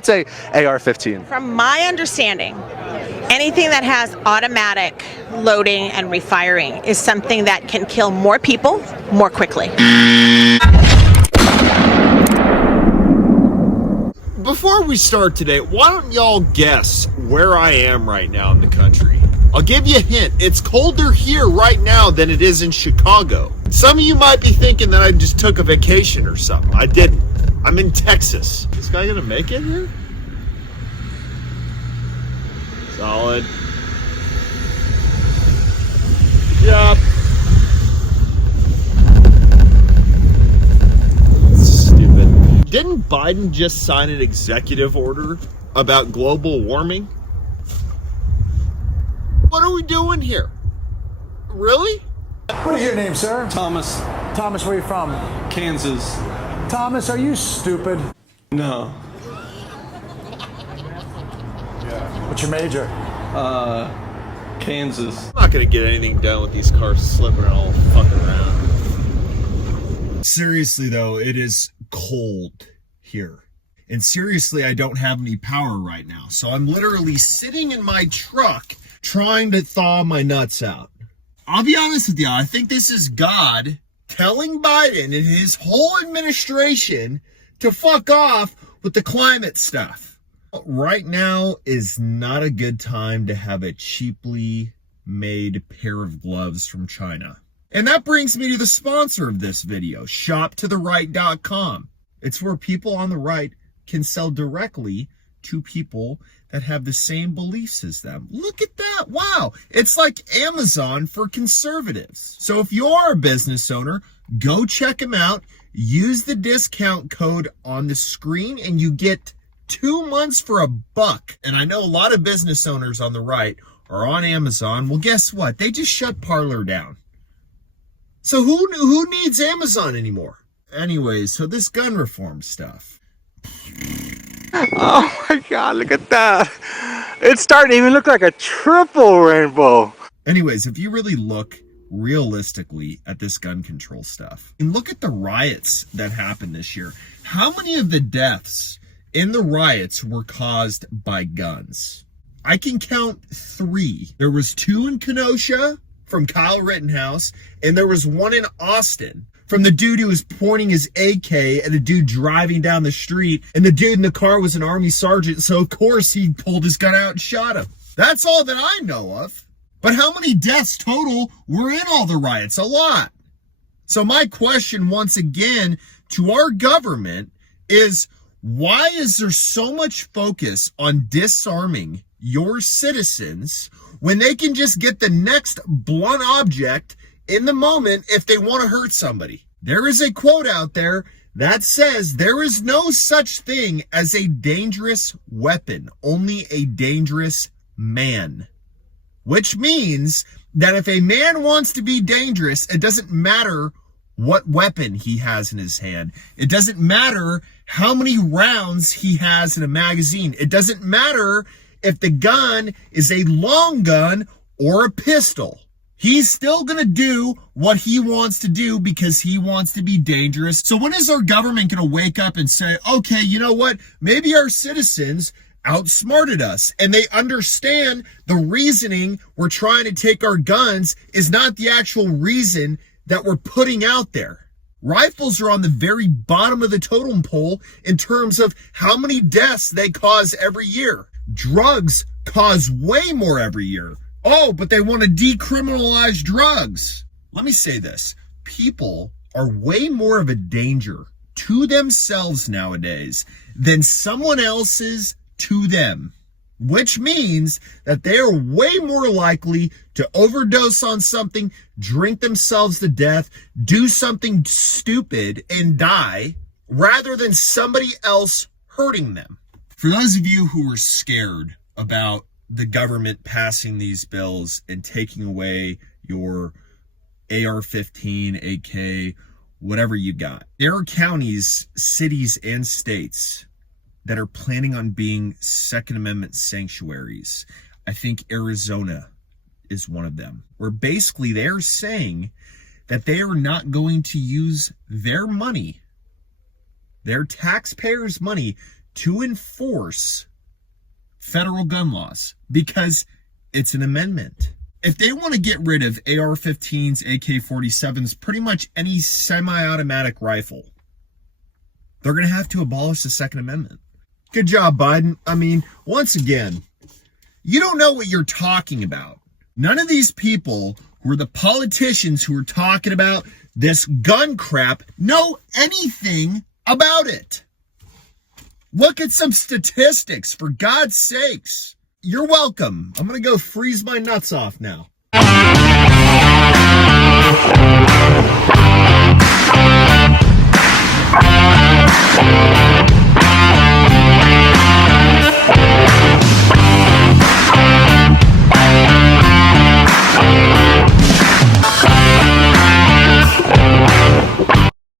Let's say AR-15. From my understanding, anything that has automatic loading and refiring is something that can kill more people more quickly. Before we start today, why don't y'all guess where I am right now in the country? I'll give you a hint. It's colder here right now than it is in Chicago. Some of you might be thinking that I just took a vacation or something. I didn't. I'm in Texas. Is this guy gonna make it here? Solid. Yep. Stupid. Didn't Biden just sign an executive order about global warming? What are we doing here? Really? What is your name, sir? Thomas. Thomas, where are you from? Kansas. Thomas, are you stupid? No. What's your major? Kansas. I'm not gonna get anything done with these cars slipping and all fucking around. Seriously though, it is cold here. And seriously, I don't have any power right now. So I'm literally sitting in my truck trying to thaw my nuts out. I'll be honest with you, I think this is God telling Biden and his whole administration to fuck off with the climate stuff. Right now is not a good time to have a cheaply made pair of gloves from China. And that brings me to the sponsor of this video, shoptotheright.com. It's where people on the right can sell directly to people that have the same beliefs as them. Look at that. Wow. It's like Amazon for conservatives. So if you're a business owner, go check them out. Use the discount code on the screen and you get 2 months for $1. And I know a lot of business owners on the right are on Amazon. Well, guess what? They just shut Parler down. So who needs Amazon anymore? Anyways, so this gun reform stuff. Oh my God, look at that. It's starting to even look like a triple rainbow. Anyways, if you really look realistically at this gun control stuff, and look at the riots that happened this year, how many of the deaths in the riots were caused by guns? I can count 3. There was 2 in Kenosha from Kyle Rittenhouse, and there was 1 in Austin from the dude who was pointing his AK at a dude driving down the street, and the dude in the car was an army sergeant, so of course he pulled his gun out and shot him. That's all that I know of. But how many deaths total were in all the riots? A lot. So my question once again to our government is, why is there so much focus on disarming your citizens when they can just get the next blunt object in the moment if they want to hurt somebody? There is a quote out there that says there is no such thing as a dangerous weapon, only a dangerous man. Which means that if a man wants to be dangerous, it doesn't matter what weapon he has in his hand. It doesn't matter how many rounds he has in a magazine. It doesn't matter if the gun is a long gun or a pistol. He's still going to do what he wants to do because he wants to be dangerous. So when is our government going to wake up and say, okay, you know what? Maybe our citizens outsmarted us and they understand the reasoning we're trying to take our guns is not the actual reason that we're putting out there. Rifles are on the very bottom of the totem pole in terms of how many deaths they cause every year. Drugs cause way more every year. Oh, but they want to decriminalize drugs. Let me say this. People are way more of a danger to themselves nowadays than someone else's to them, which means that they are way more likely to overdose on something, drink themselves to death, do something stupid and die rather than somebody else hurting them. For those of you who were scared about the government passing these bills and taking away your AR-15, AK, whatever you got, there are counties, cities, and states that are planning on being Second Amendment sanctuaries. I think Arizona is one of them, where basically they're saying that they are not going to use their money, their taxpayers' money, to enforce federal gun laws because it's an amendment. If they want to get rid of AR-15s, AK-47s, pretty much any semi-automatic rifle, they're going to have to abolish the Second Amendment. Good job, Biden. I mean, once again, you don't know what you're talking about. None of these people who are the politicians who are talking about this gun crap know anything about it. Look at some statistics, for God's sakes. You're welcome. I'm going to go freeze my nuts off now.